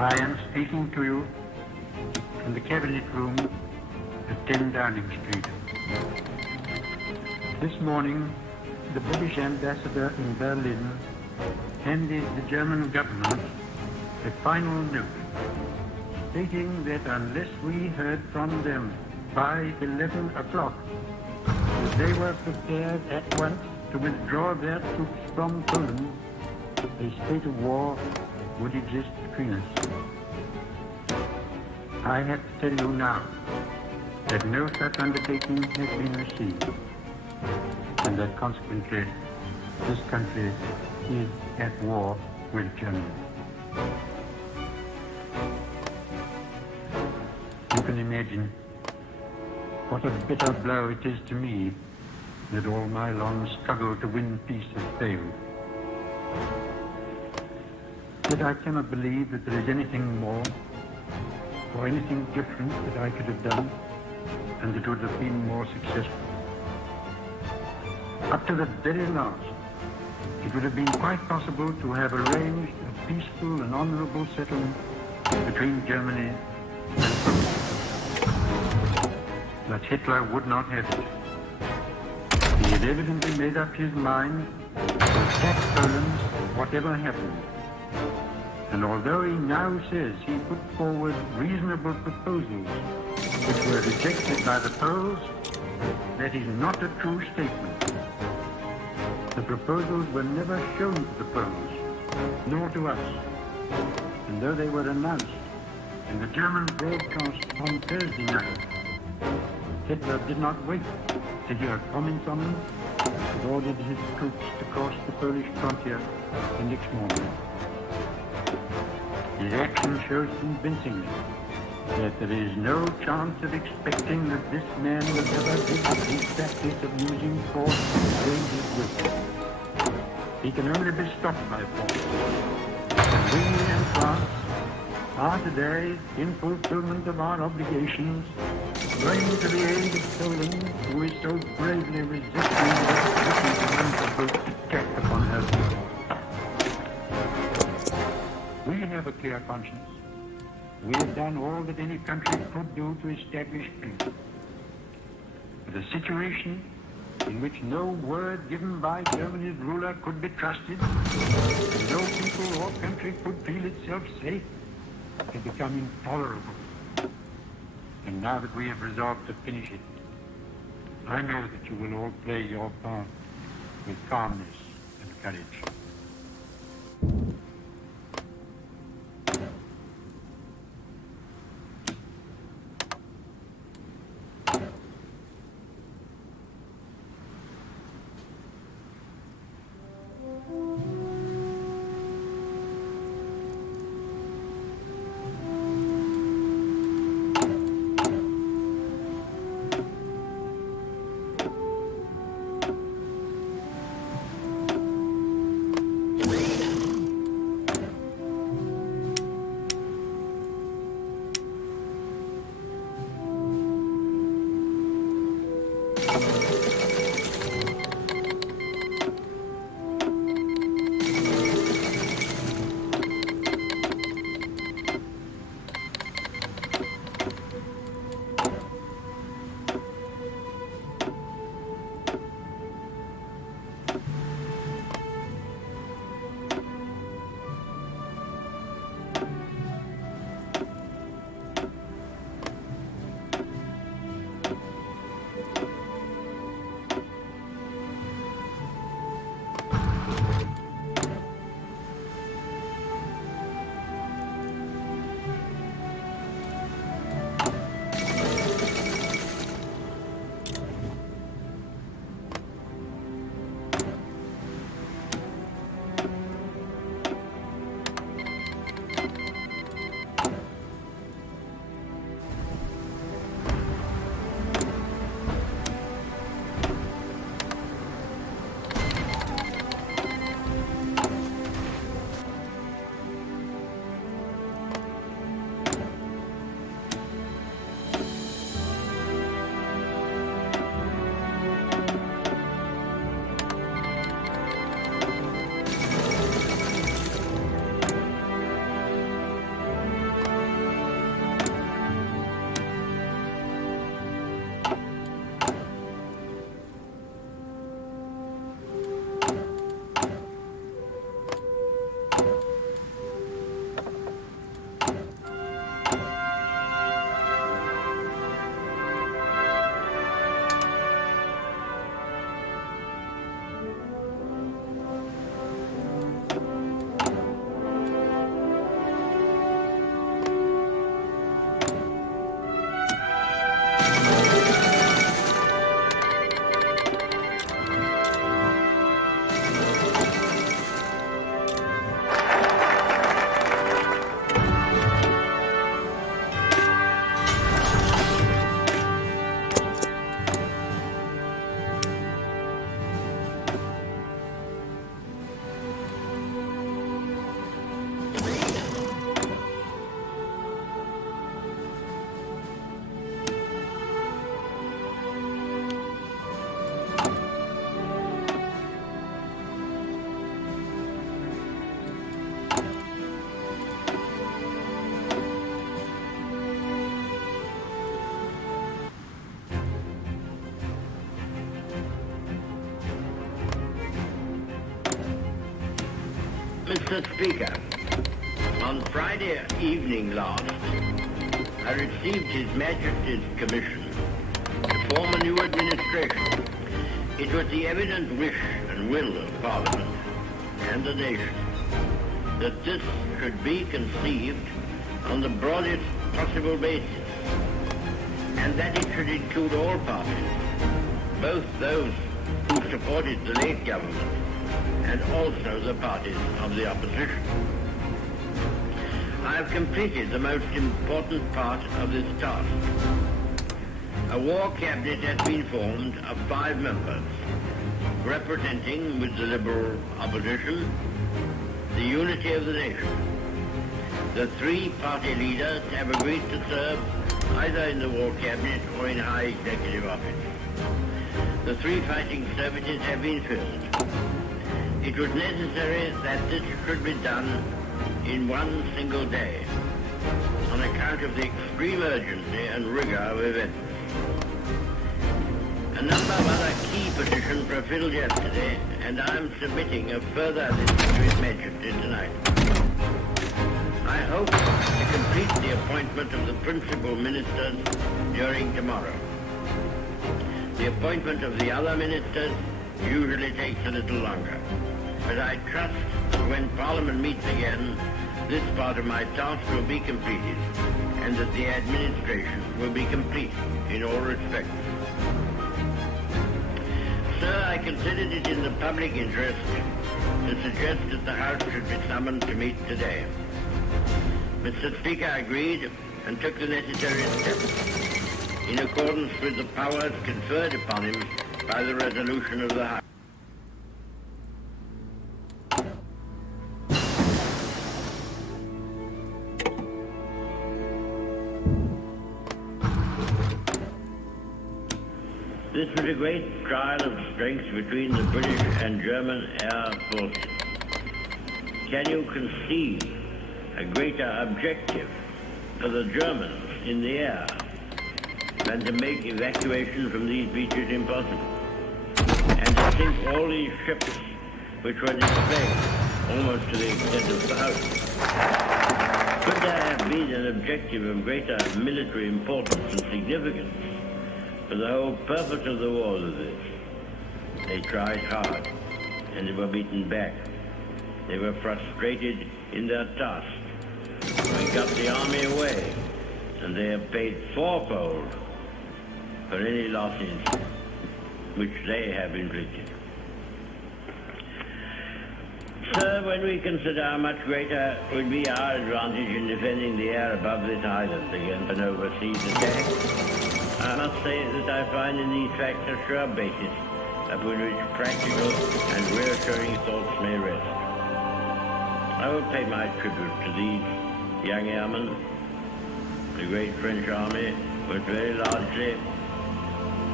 I am speaking to you from the cabinet room at 10 Downing Street. This morning, the British ambassador in Berlin handed the German government a final note stating that unless we heard from them by 11 o'clock, they were prepared at once to withdraw their troops from Poland, a state of war would exist between us. I have to tell you now that no such undertaking has been received, and that consequently this country is at war with Germany. You can imagine what a bitter blow it is to me that all my long struggle to win peace has failed. Yet I cannot believe that there is anything more or anything different that I could have done and that would have been more successful. Up to the very last, it would have been quite possible to have arranged a peaceful and honorable settlement between Germany and Poland. But Hitler would not have it. He had evidently made up his mind to attack Poland whatever happened. And although he now says he put forward reasonable proposals which were rejected by the Poles, that is not a true statement. The proposals were never shown to the Poles, nor to us. And though they were announced in the German broadcast on Thursday night, Hitler did not wait to hear comments on them, but ordered his troops to cross the Polish frontier the next morning. His action shows convincingly that there is no chance of expecting that this man will ever visit his practice of using force to gain his will. He can only be stopped by force. And we in France are today, in fulfillment of our obligations, going to the aid of Poland, who is so bravely resisting that British attack upon her people. We have a clear conscience. We have done all that any country could do to establish peace. But a situation in which no word given by Germany's ruler could be trusted, and no people or country could feel itself safe, had become intolerable. And now that we have resolved to finish it, I know that you will all play your part with calmness and courage. Mr. Speaker, on Friday evening last, I received His Majesty's commission to form a new administration. It was the evident wish and will of Parliament and the nation that this should be conceived on the broadest possible basis, and that it should include all parties, both those who supported the late government and also the parties of the opposition. I have completed the most important part of this task. A war cabinet has been formed of 5 members, representing, with the Liberal opposition, the unity of the nation. The 3 party leaders have agreed to serve either in the war cabinet or in high executive office. The 3 fighting services have been filled. It was necessary that this should be done in one single day, on account of the extreme urgency and rigor of events. A number of other key positions were filled yesterday, and I am submitting a further list to His Majesty tonight. I hope to complete the appointment of the principal ministers during tomorrow. The appointment of the other ministers usually takes a little longer, but I trust that when Parliament meets again, this part of my task will be completed, and that the administration will be complete in all respects. Sir, I considered it in the public interest to suggest that the House should be summoned to meet today. Mr. Speaker agreed and took the necessary steps in accordance with the powers conferred upon him by the resolution of the House. This was a great trial of strength between the British and German air forces. Can you conceive a greater objective for the Germans in the air than to make evacuation from these beaches impossible, and to sink all these ships which were displayed almost to the extent of the house? Could there have been an objective of greater military importance and significance for the whole purpose of the war than this? They tried hard, and they were beaten back. They were frustrated in their task. We got the army away, and they have paid 4-fold for any losses which they have inflicted. Sir, when we consider how much greater would be our advantage in defending the air above this island against an overseas attack, I must say that I find in these facts a sure basis upon which practical and reassuring thoughts may rest. I will pay my tribute to these young airmen. The great French army was very largely,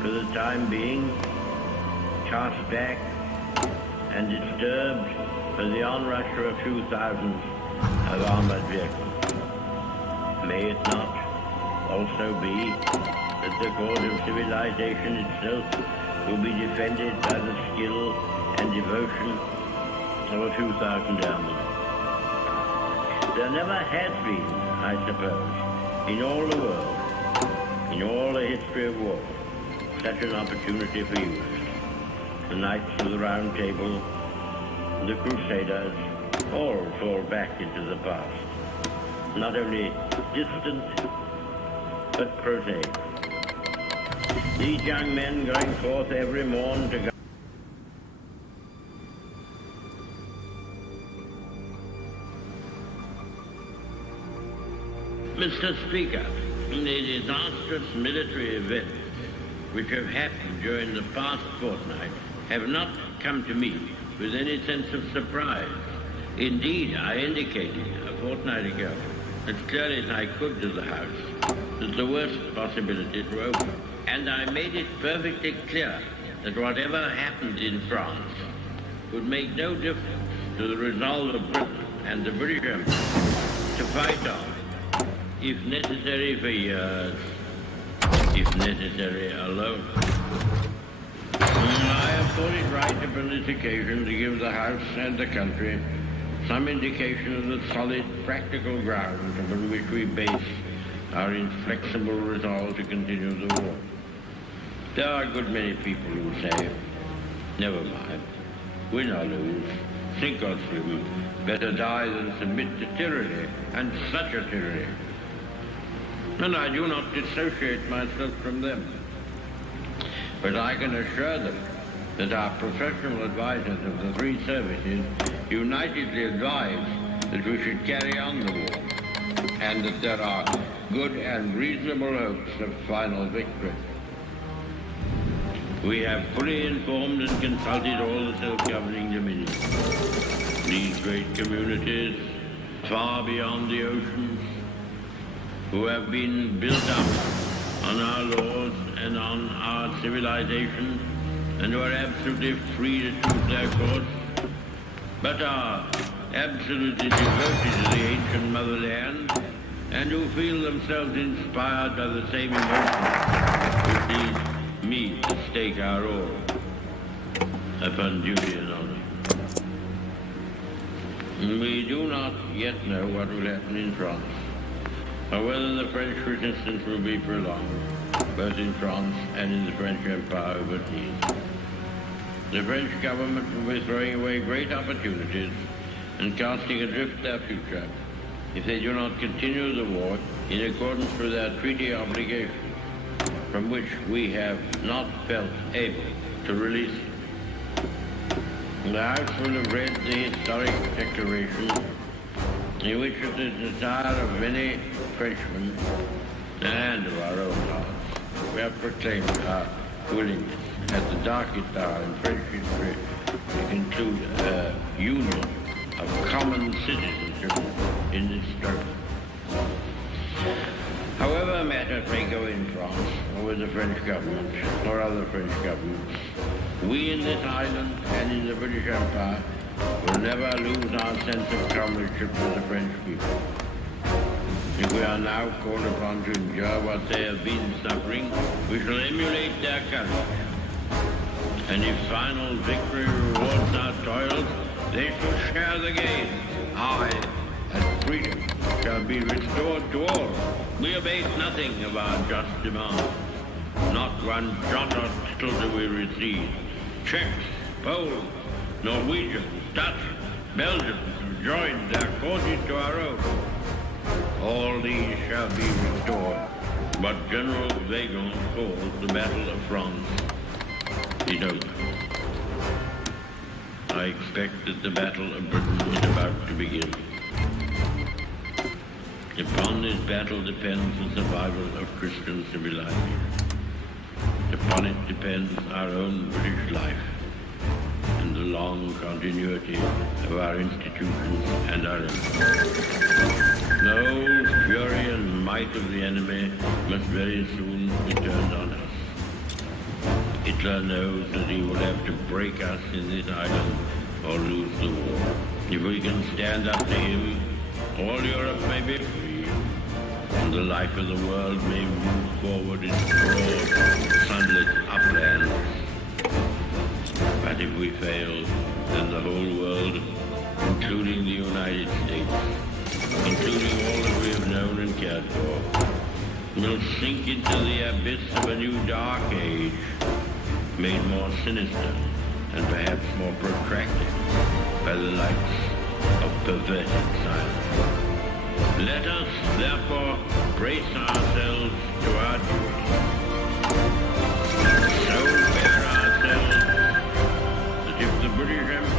for the time being, cast back and disturbed by the onrush of a few thousands of armored vehicles. May it not also be that the cause of civilization itself will be defended by the skill and devotion of a few thousand airmen? There never has been, I suppose, in all the world, in all the history of war, such an opportunity for youth. The Knights of the Round Table, the Crusaders, all fall back into the past, not only distant, but prosaic. These young men going forth every morn to God. Mr. Speaker, the disastrous military events which have happened during the past fortnight have not come to me with any sense of surprise. Indeed, I indicated a fortnight ago, as clearly as I could to the House, that the worst possibilities were over. And I made it perfectly clear that whatever happened in France would make no difference to the resolve of Britain and the British Empire to fight on, if necessary for years, if necessary alone. I have thought it right upon this occasion to give the House and the country some indication of the solid, practical ground upon which we base our inflexible resolve to continue the war. There are a good many people who say, never mind, win or lose, sink or swim, better die than submit to tyranny, and such a tyranny. And I do not dissociate myself from them. But I can assure them that our professional advisors of the three services unitedly advise that we should carry on the war, and that there are good and reasonable hopes of final victory. We have fully informed and consulted all the self-governing dominions. These great communities, far beyond the oceans, who have been built up on our laws and on our civilization, and who are absolutely free to choose their course, but are absolutely devoted to the ancient motherland, and who feel themselves inspired by the same emotions which lead me to stake our all upon duty and honor. We do not yet know what will happen in France, or whether the French resistance will be prolonged, both in France and in the French Empire overseas. The French government will be throwing away great opportunities and casting adrift their future if they do not continue the war in accordance with their treaty obligations, from which we have not felt able to release. The House will have read the historic declaration in which it is the desire of many Frenchmen and of our own hearts we have proclaimed our willingness at the darkest hour in French history to conclude a union of common citizenship in this struggle. However matters may go in France, or with the French government, or other French governments, we in this island and in the British Empire will never lose our sense of comradeship with the French people. If we are now called upon to endure what they have been suffering, we shall emulate their courage. And if final victory rewards our toils, they shall share the gain. Aye, and freedom shall be restored to all. We abate nothing of our just demand. Not one jot or tittle do we recede. Czechs, Poles, Norwegians, Dutch, Belgians have joined their causes to our own. All these shall be restored. But General Weygand calls the Battle of France is over. I expect that the Battle of Britain is about to begin. Upon this battle depends the survival of Christian civilization. Upon it depends our own British life and the long continuity of our institutions and our empire. The whole fury and might of the enemy must very soon be turned on us. Hitler knows that he will have to break us in this island or lose the war. If we can stand up to him, all Europe may be free, and the life of the world may move forward in broad, sunlit uplands. But if we fail, then the whole world, including the United States, including all that we have known and cared for, will sink into the abyss of a new dark age, made more sinister and perhaps more protracted by the lights of perverted science. Let us, therefore, brace ourselves to our duty. So bear ourselves that if the British Empire